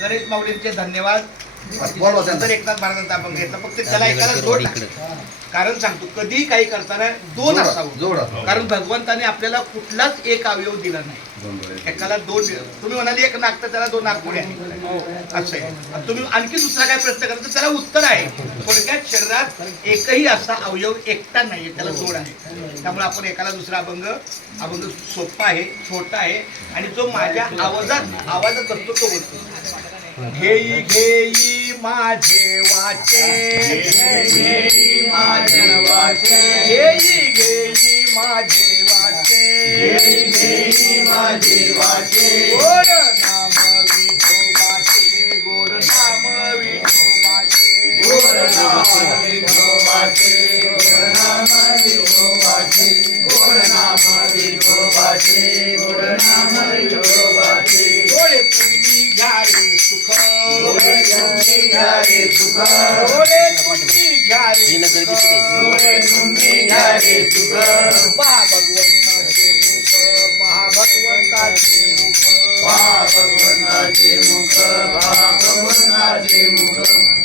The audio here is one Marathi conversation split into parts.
गणेश माऊलींचे धन्यवाद. तर एकनाथ महाराजांचा आपण घेतला, फक्त त्याला एकाला जोड. कारण सांगतो, कधी काही करताना दोन असावं. कारण भगवंताने आपल्याला कुठलाच एक अवयव दिला नाही, एकाला दोन. तुम्ही म्हणाले एक नाक, तर त्याला दोन नागपुडे आहे असं आहे. तुम्ही आणखी दुसरा काय प्रश्न करता, त्याला उत्तर आहे. थोडक्यात शरीरात एकही असा अवयव एकटा नाहीये, त्याला जोड आहे. त्यामुळे आपण एकाला दुसरा अभंग सोपा आहे, छोटा आहे, आणि जो माझ्या आवाजात असतो तो बोलतो. घेई घेई माझे वाचे, घेई माझे वाचे, घेई घेई माझे वाचे, घेई घेई माझे वाचे. गोड नाम विठोबाचे, गोड नाम विठोबाचे, गोड नाम विठोबाचे, गोड नाम विठोबाचे, गोड नाम विठोबाचे, गोड नाम विठोबाचे. डोळे तुम्ही घ्या रे सुख, डोळे तुम्ही घ्या रे सुख, डोळे तुम्ही घ्या रे सुख, डोळे तुम्ही घ्या रे सुख. पहा भगवंताचे मुख, पहा भगवंताचे मुख, पहा भगवंताचे मुख, पहा भगवंताचे मुख,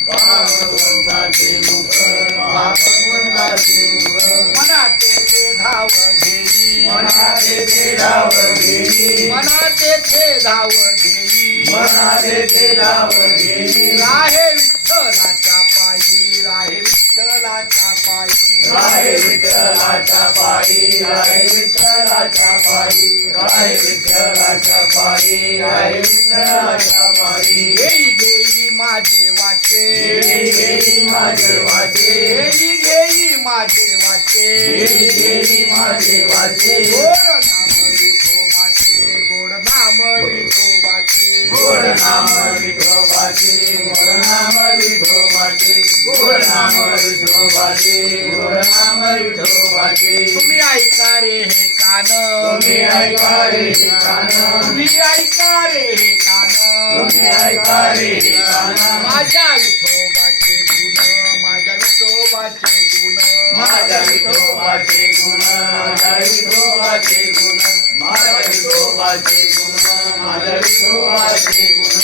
पहा भगवंताचे मुख, पहा भगवंताचे मुख. मनाते ते धाव घेई, मनाते ते धाव घेई, मनाते ते धाव घेई, मनाते ते धाव घेई. राहे विठ्ठलाच्या पायी, राहे विठ्ठलाच्या पायी, राहे विठ्ठलाच्या पायी, राहे विठ्ठलाच्या पायी, राहे विठ्ठलाच्या पायी, राहे विठ्ठलाच्या पायी. घेई घेई माझे वाचे, घेई घेई माझे वाचे, घेई घेई माझे वाचे, घेई घेई माझे वाचे. गोड नाम विठोबाचे, गोड नाम विठोबाचे, गोड नाम विठोबाचे, गोड नाम विठोबाचे, गोड नाम विठोबाचे, गोड नाम विठोबाचे. तुम्ही ऐका रे हे कान, तुम्ही ऐका रे हे कान, तुम्ही ऐका रे हे कान, तुम्ही ऐका रे हे कान. माझ्या विठोबाचे गुण, माझ्या विठोबाचे गुण, माझ्या विठोबाचे गुण, माझ्या विठोबाचे गुण, माझ्या विठोबाचे गुण, माझ्या विठोबाचे गुण.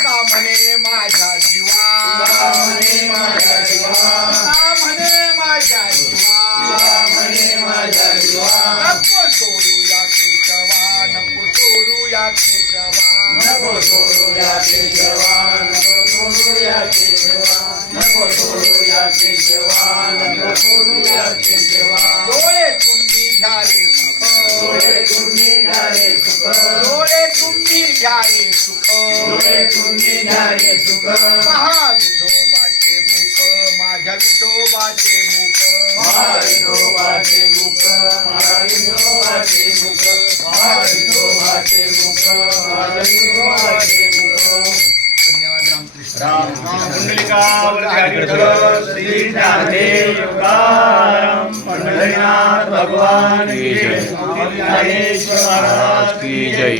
का म्हणे माझ्या जीवा, का म्हणे माझ्या जीवा, का म्हणे माझ्या जीवा, का म्हणे माझ्या जीवा. नको सोडू या केशवा, नको सोडू या केशवा, नको सोडू या केशवा, नको सोडू या केशवा, नको सोडू या केशवा, नको सोडू या केशवा. डोळे तुम्ही घ्या रे सुख, डोळे तुम्ही घ्या रे सुख, डोळे तुम्ही घ्या रे सुख, डोळे तुम्ही घ्या रे सुख. पहा विठोबाचे मुख, माझ्या विठोबाचे मुख, माझ्या विठोबाचे मुख, माझ्या विठोबाचे मुख, माझ्या विठोबाचे मुख, माझ्या विठोबाचे मुख. धन्यवाद. रामकृष्ण श्री ज्ञानदेव योगाराम पंढरीनाथ भगवान की जय, ज्ञानेश्वर महाराज की जय.